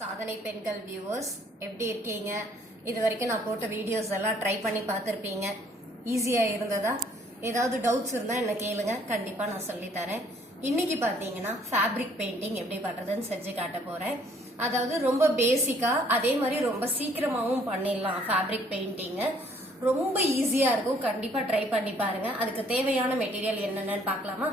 சாதனை பெண்கள் வியூவர்ஸ் எப்படி இருக்கீங்க? இது வரைக்கும் நான் போட்ட வீடியோஸ் எல்லாம் ட்ரை பண்ணி பார்த்துருப்பீங்க. ஈஸியாக இருந்ததா? ஏதாவது டவுட்ஸ் இருந்தால் என்ன கேளுங்க, கண்டிப்பாக நான் சொல்லித்தரேன். இன்னைக்கு பார்த்தீங்கன்னா ஃபேப்ரிக் பெயிண்டிங் எப்படி பண்ணுறதுன்னு செஞ்சு காட்ட போகிறேன். அதாவது ரொம்ப பேசிக்காக, அதே மாதிரி ரொம்ப சீக்கிரமாகவும் பண்ணிடலாம். ஃபேப்ரிக் பெயிண்டிங்கு ரொம்ப ஈஸியாக இருக்கும். கண்டிப்பாக ட்ரை பண்ணி பாருங்கள். அதுக்கு தேவையான மெட்டீரியல் என்னென்னு பார்க்கலாமா?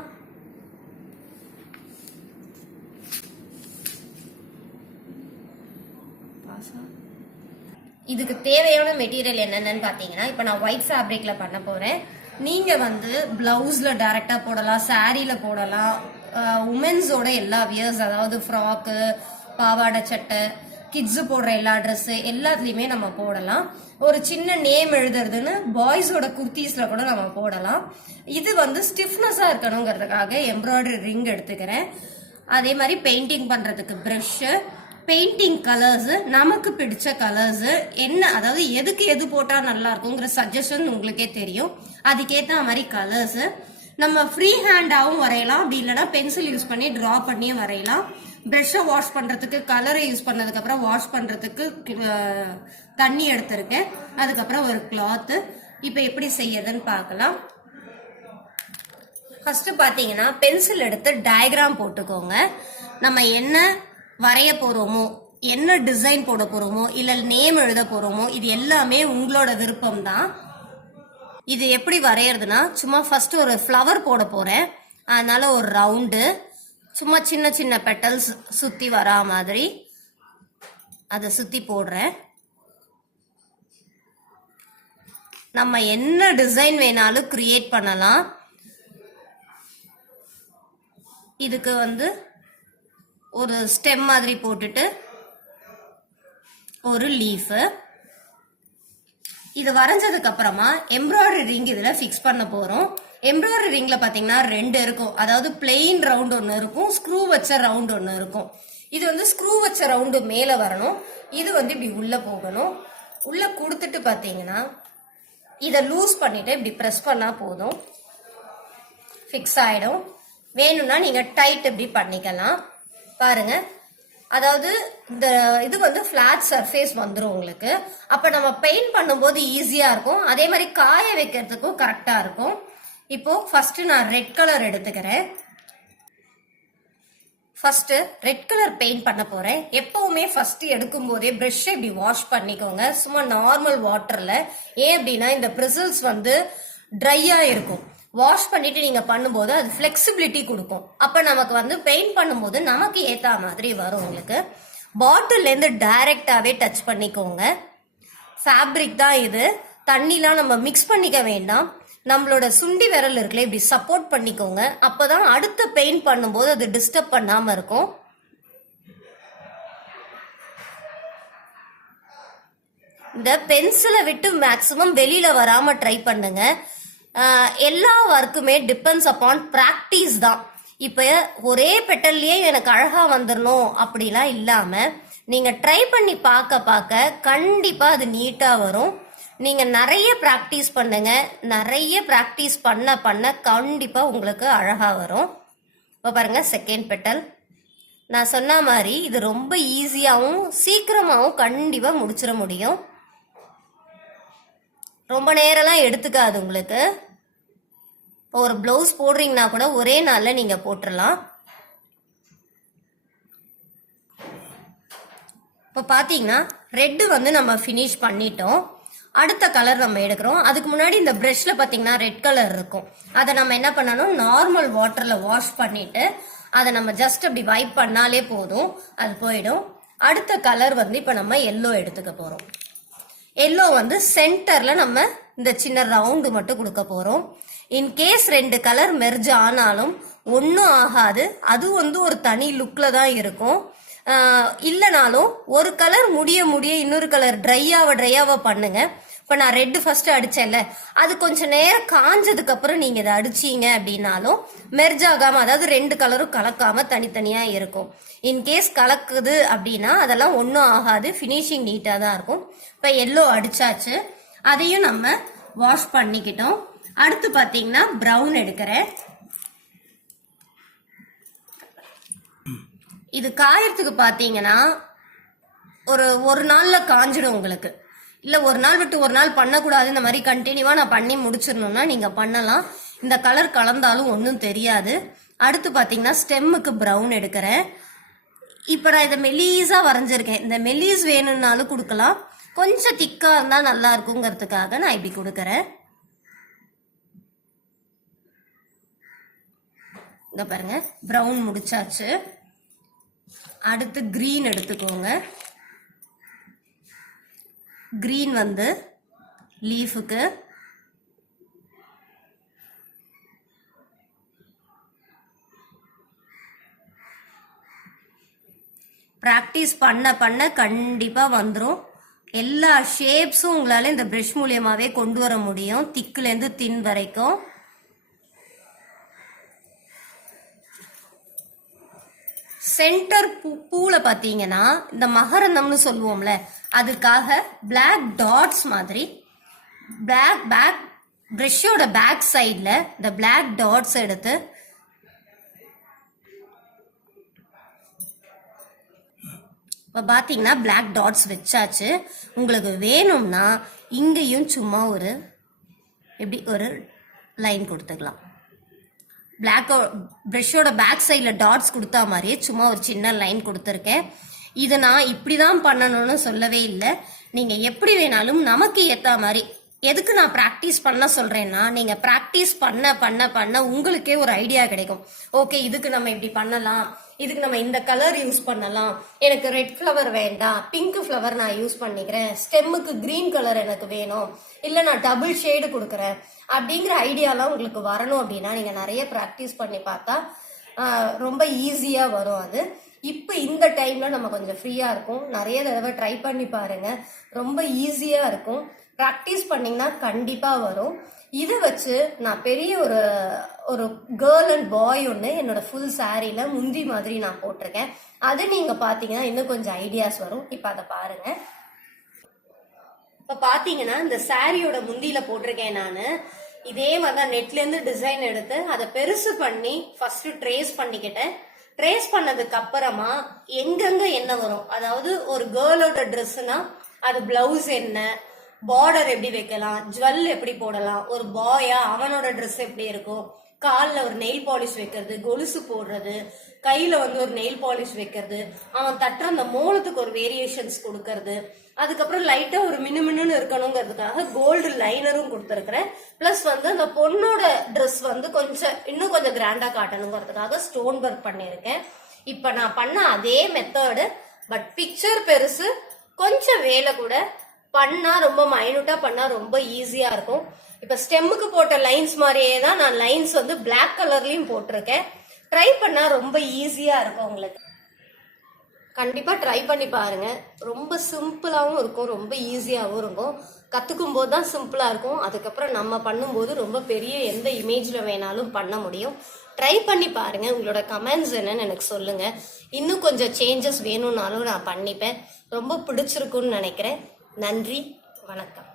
இதுக்கு தேவையான மெட்டீரியல் என்னென்னு பார்த்தீங்கன்னா, இப்போ நான் ஒயிட் ஃபேப்ரிக்ல பண்ண போறேன். நீங்க பிளவுஸ்ல டைரக்டா போடலாம், சாரீல போடலாம், உமன்ஸோட எல்லா வியர்ஸ், அதாவது ஃப்ராக்கு, பாவாடை சட்டை, கிட்ஸ் போடுற எல்லா ட்ரெஸ் எல்லாத்துலயுமே நம்ம போடலாம். ஒரு சின்ன நேம் எழுதுறதுன்னு பாய்ஸோட குர்த்தீஸ்ல கூட நம்ம போடலாம். இது ஸ்டிஃப்னஸா இருக்கணுங்கிறதுக்காக எம்ப்ராய்டரி ரிங் எடுத்துக்கிறேன். அதே மாதிரி பெயிண்டிங் பண்றதுக்கு பிரஷ், பெயிண்டிங் கலர்ஸ், நமக்கு பிடிச்ச கலர்ஸ் என்ன, அதாவது எதுக்கு எது போட்டா நல்லா இருக்குங்கிற சஜஷன் உங்களுக்கே தெரியும். அதுக்கேற்ற மாதிரி கலர்ஸ் நம்ம ஃப்ரீ ஹேண்டாவும் வரையலாம், அப்படி இல்லைன்னா பென்சில் யூஸ் பண்ணி டிரா பண்ணியும் வரையலாம். ப்ரஷ்ஷை வாஷ் பண்றதுக்கு, கலரை யூஸ் பண்ணதுக்கு அப்புறம் வாஷ் பண்றதுக்கு தண்ணி எடுத்திருக்கேன். அதுக்கப்புறம் ஒரு கிளாத். இப்போ எப்படி செய்யறதுன்னு பார்க்கலாம். ஃபர்ஸ்ட் பாத்தீங்கன்னா பென்சில் எடுத்து டயக்ராம் போட்டுக்கோங்க. நம்ம என்ன வரைய போறோமோ, என்ன டிசைன் போட போறோமோ, இல்ல நேம் எழுத போறோமோ, இது எல்லாமே உங்களோட விருப்பம் தான். இது எப்படி வரையறதுன்னா, சும்மா ஃபர்ஸ்ட் ஒரு ஃப்ளவர் போட போறேன். அதனால ஒரு ரவுண்டு, சும்மா சின்ன சின்ன பெட்டல்ஸ் சுத்தி வரா மாதிரி அதை சுத்தி போடுறேன். நம்ம என்ன டிசைன் வேணாலும் கிரியேட் பண்ணலாம். இதுக்கு ஒரு ஸ்டெம் மாதிரி போட்டுட்டு ஒரு லீஃப். இது வரைஞ்சதுக்கு அப்புறமா எம்ப்ராய்டரி ரிங் இதுல ஃபிக்ஸ் பண்ண போறோம். எம்ப்ராய்டரி ரிங்ல பாத்தீங்கன்னா 2 இருக்கும். அதாவது பிளெயின் ரவுண்ட் ஒன்னு இருக்கும், ஸ்க்ரூ வச்ச ரவுண்ட் ஒன்னு இருக்கும். இது ஸ்க்ரூ வச்ச ரவுண்டு மேல வரணும். இது இப்படி உள்ள போகணும். உள்ள கொடுத்துட்டு பாத்தீங்கன்னா இதை லூஸ் பண்ணிட்டு இப்படி பிரஸ் பண்ணா போதும், ஃபிக்ஸ் ஆயிடும். வேணும்னா நீங்க டைட் இப்படி பண்ணிக்கலாம். பாருங்க, அதாவது இந்த இது ஃபிளாட் சர்ஃபேஸ் வந்துடும் உங்களுக்கு. அப்ப நம்ம பெயிண்ட் பண்ணும்போது ஈஸியா இருக்கும். அதே மாதிரி காய வைக்கிறதுக்கும் கரெக்டா இருக்கும். இப்போ ஃபர்ஸ்ட் நான் ரெட் கலர் எடுத்துக்கிறேன். ஃபர்ஸ்ட் ரெட் கலர் பெயிண்ட் பண்ண போறேன். எப்பவுமே ஃபர்ஸ்ட் எடுக்கும் போதே பிரஷ் இப்படி வாஷ் பண்ணிக்கோங்க, சும்மா நார்மல் வாட்டர்ல. ஏன் அப்படின்னா இந்த பிரிசில்ஸ் ட்ரையா இருக்கும். வாஷ் பண்ணிட்டு நீங்க பண்ணும்போது அது ஃபிளெக்சிபிலிட்டி கொடுக்கும். அப்ப நமக்கு பெயிண்ட் பண்ணும்போது நமக்கு ஏத்த மாதிரி வரும். உங்களுக்கு பாட்டில் இருந்து டைரக்டாவே டச் பண்ணிக்கோங்க. ஃபேப்ரிக் தான் இது, தண்ணிலாம் நம்ம மிக்ஸ் பண்ணிக்க வேண்டாம். நம்மளோட சுண்டி விரல் இருக்குல்ல, இப்படி சப்போர்ட் பண்ணிக்கோங்க. அப்பதான் அடுத்த பெயிண்ட் பண்ணும்போது அது டிஸ்டர்ப் பண்ணாம இருக்கும். இந்த பென்சிலை விட்டு மேக்சிமம் வெளியில வராம ட்ரை பண்ணுங்க. எல்லா ஒர்க்குமே டிபெண்ட்ஸ் அப்பான் பிராக்டிஸ் தான். இப்ப ஒரே பெட்டல்லையே எனக்கு அழகா வந்துடணும் அப்படிலாம் இல்லாம நீங்க ட்ரை பண்ணி பார்க்க பார்க்க கண்டிப்பா அது நீட்டா வரும். நீங்க நிறைய பிராக்டிஸ் பண்ணுங்க. நிறைய பிராக்டிஸ் பண்ண பண்ண கண்டிப்பா உங்களுக்கு அழகா வரும். இப்போ பாருங்க, செகண்ட் பெட்டல். நான் சொன்ன மாதிரி இது ரொம்ப ஈஸியாகவும் சீக்கிரமாகவும் கண்டிப்பா முடிச்சிட முடியும். ரொம்ப நேரம்லாம் எடுத்துக்காது உங்களுக்கு. ஒரு பிளவுஸ் போடுறீங்கன்னா கூட ஒரே நாள்ல நீங்க போட்டுடலாம். இப்போ பாத்தீங்கன்னா ரெட் நம்ம ஃபினிஷ் பண்ணிட்டோம். அடுத்த கலர் நம்ம எடுக்கிறோம். அதுக்கு முன்னாடி இந்த பிரஷ்ல பாத்தீங்கன்னா ரெட் கலர் இருக்கும். அதை நம்ம என்ன பண்ணணும், நார்மல் வாட்டர்ல வாஷ் பண்ணிட்டு அதை நம்ம ஜஸ்ட் அப்படி வைப் பண்ணாலே போதும், அது போயிடும். அடுத்த கலர் இப்ப நம்ம எல்லோ எடுத்துக்க போறோம். எல்லோ சென்டர்ல நம்ம இந்த சின்ன ரவுண்டு மட்டும் கொடுக்க போறோம். இன்கேஸ் 2 கலர் மெர்ஜ் ஆனாலும் ஒன்னும் ஆகாது. அது ஒரு தனி லுக்ல தான் இருக்கும். இல்லைனாலும் ஒரு கலர் முடிய முடிய இன்னொரு கலர் ட்ரையாவ பண்ணுங்க. இப்ப நான் ரெட் ஃபர்ஸ்ட் அடிச்சேன்ல, அது கொஞ்சம் நேரம் காஞ்சதுக்கு அப்புறம் நீங்க இதை அடிச்சீங்க அப்படின்னாலும் மெர்ஜ் ஆகாம, அதாவது 2 கலரும் கலக்காம தனித்தனியா இருக்கும். இன்கேஸ் கலக்குது அப்படின்னா அதெல்லாம் ஒன்னும் ஆகாது, பினிஷிங் நீட்டா தான் இருக்கும். இப்ப எல்லோ அடிச்சாச்சு, அதையும் நம்ம வாஷ் பண்ணிக்கிட்டோம். அடுத்து பாத்தீங்கன்னா பிரவுன் எடுக்கிறேன். இது காயறதுக்கு பாத்தீங்கன்னா ஒரு நாளில் காஞ்சிடும் உங்களுக்கு. இல்லை ஒரு நாள் விட்டு ஒரு நாள் பண்ணக்கூடாது, இந்த மாதிரி கண்டினியூவாக நான் பண்ணி முடிச்சிடணும்னா நீங்கள் பண்ணலாம். இந்த கலர் கலந்தாலும் ஒன்றும் தெரியாது. அடுத்து பார்த்தீங்கன்னா ஸ்டெம்முக்கு ப்ரௌன் எடுக்கிறேன். இப்போ நான் இதை மெலீஸாக வரைஞ்சிருக்கேன். இந்த மெலீஸ் வேணும்னாலும் கொடுக்கலாம், கொஞ்சம் திக்காக இருந்தால் நல்லா இருக்குங்கிறதுக்காக நான் இப்படி கொடுக்குறேன். இங்கே பாருங்க, ப்ரௌன் முடிச்சாச்சு. அடுத்து க்ரீன் எடுத்துக்கோங்க. க்ரீன் வந்து லீஃபுக்கு, ப்ராக்டிஸ் பண்ண பண்ண கண்டிப்பாக வந்துடும். எல்லா ஷேப்ஸும் உங்களால் இந்த ப்ரஷ் மூலியமாகவே கொண்டு வர முடியும், திக்குலேருந்து தின் வரைக்கும். சென்டர் பூவில் பார்த்தீங்கன்னா இந்த மகரந்தம்னு சொல்லுவோம்ல, அதுக்காக பிளாக் டாட்ஸ் மாதிரி பேக் ப்ரஷோட பேக் சைடில் இந்த பிளாக் டாட்ஸ் எடுத்து இப்போ பார்த்தீங்கன்னா பிளாக் டாட்ஸ் வச்சாச்சு. உங்களுக்கு வேணும்னா இங்கேயும் சும்மா எப்படி ஒரு லைன் கொடுத்துக்கலாம். பிளாக் ப்ரஷோட பேக் சைடில் டாட்ஸ் கொடுத்தா மாதிரியே சும்மா ஒரு சின்ன லைன் கொடுத்துருக்கேன். இது நான் இப்படி தான் பண்ணணும்னு சொல்லவே இல்லை, நீங்கள் எப்படி வேணாலும் நமக்கு ஏற்ற மாதிரி. எதுக்கு நான் ப்ராக்டிஸ் பண்ண சொல்கிறேன்னா, நீங்கள் ப்ராக்டிஸ் பண்ண பண்ண பண்ண உங்களுக்கே ஒரு ஐடியா கிடைக்கும். ஓகே, இதுக்கு நம்ம இப்படி பண்ணலாம், இதுக்கு நம்ம இந்த கலர் யூஸ் பண்ணலாம், எனக்கு ரெட் ஃப்ளவர் வேண்டாம், பிங்க் ஃப்ளவர் நான் யூஸ் பண்ணிக்கிறேன், ஸ்டெம்முக்கு க்ரீன் கலர் எனக்கு வேணும், இல்லை நான் டபுள் ஷேடு கொடுக்குறேன் அப்படிங்கிற ஐடியாலாம் உங்களுக்கு வரணும் அப்படின்னா நீங்கள் நிறைய ப்ராக்டிஸ் பண்ணி பார்த்தா ரொம்ப ஈஸியாக வரும் அது. இப்போ இந்த டைமில் நம்ம கொஞ்சம் ஃப்ரீயாக இருக்கும், நிறைய தடவை ட்ரை பண்ணி பாருங்கள், ரொம்ப ஈஸியாக இருக்கும். ப்ராக்டிஸ் பண்ணிங்கன்னா கண்டிப்பாக வரும். இதை வச்சு நான் பெரிய ஒரு கேர்ள் அண்ட் பாய் ஒன்று என்னோட ஃபுல் சாரியில் முந்தி மாதிரி நான் போட்டிருக்கேன். அது நீங்கள் பார்த்தீங்கன்னா இன்னும் கொஞ்சம் ஐடியாஸ் வரும். இப்போ அதை பாருங்கள். இப்போ பார்த்தீங்கன்னா இந்த சாரியோட முந்தியில் போட்டிருக்கேன் நான். இதே மாதிரி தான் நெட்லேருந்து டிசைன் எடுத்து அதை பெருசு பண்ணி ஃபர்ஸ்ட் ட்ரேஸ் பண்ணிக்கிட்டேன். ட்ரேஸ் பண்ணதுக்கு அப்புறமா எங்கெங்க என்ன வரும், அதாவது ஒரு கேர்ளோட ட்ரெஸ்ஸுனா அது பிளவுஸ் என்ன, பார்டர் எப்படி வைக்கலாம், ஜுவல் எப்படி போடலாம், ஒரு பாயா அவனோட ட்ரெஸ் எப்படி இருக்கும், காலில் ஒரு நெயில் பாலிஷ் வைக்கிறது, கொலுசு போடுறது, கையில ஒரு நெயில் பாலிஷ் வைக்கிறது, அவன் தட்டுற அந்த மோளத்துக்கு ஒரு வேரியேஷன்ஸ் கொடுக்கறது, அதுக்கப்புறம் லைட்டா ஒரு மினுமின்னு இருக்கணுங்கிறதுக்காக கோல்டு லைனரும் கொடுத்துருக்கிறேன். பிளஸ் அந்த பொண்ணோட ட்ரெஸ் இன்னும் கொஞ்சம் கிராண்டா காட்டணுங்கிறதுக்காக ஸ்டோன் ஒர்க் பண்ணியிருக்கேன். இப்ப நான் பண்ண அதே மெத்தடு, பட் பிக்சர் பெருசு, கொஞ்சம் வேலை கூட பண்ணா ரொம்ப மைனூட்டா பண்ணா ரொம்ப ஈஸியா இருக்கும். இப்ப ஸ்டெம்முக்கு போட்ட லைன்ஸ் மாதிரியே தான் நான் லைன்ஸ் பிளாக் கலர்லயும் போட்டிருக்கேன். ட்ரை பண்ணா ரொம்ப ஈஸியா இருக்கும் உங்களுக்கு. கண்டிப்பா ட்ரை பண்ணி பாருங்க. ரொம்ப சிம்பிளாவும் இருக்கும், ரொம்ப ஈஸியாவும் இருக்கும். கத்துக்கும் போது தான் சிம்பிளா இருக்கும், அதுக்கப்புறம் நம்ம பண்ணும்போது ரொம்ப பெரிய எந்த இமேஜ்ல வேணாலும் பண்ண முடியும். ட்ரை பண்ணி பாருங்க. உங்களோட கமெண்ட்ஸ் என்னன்னு எனக்கு சொல்லுங்க. இன்னும் கொஞ்சம் சேஞ்சஸ் வேணும்னாலும் நான் பண்ணிப்பேன். ரொம்ப பிடிச்சிருக்குன்னு நினைக்கிறேன். நன்றி, வணக்கம்.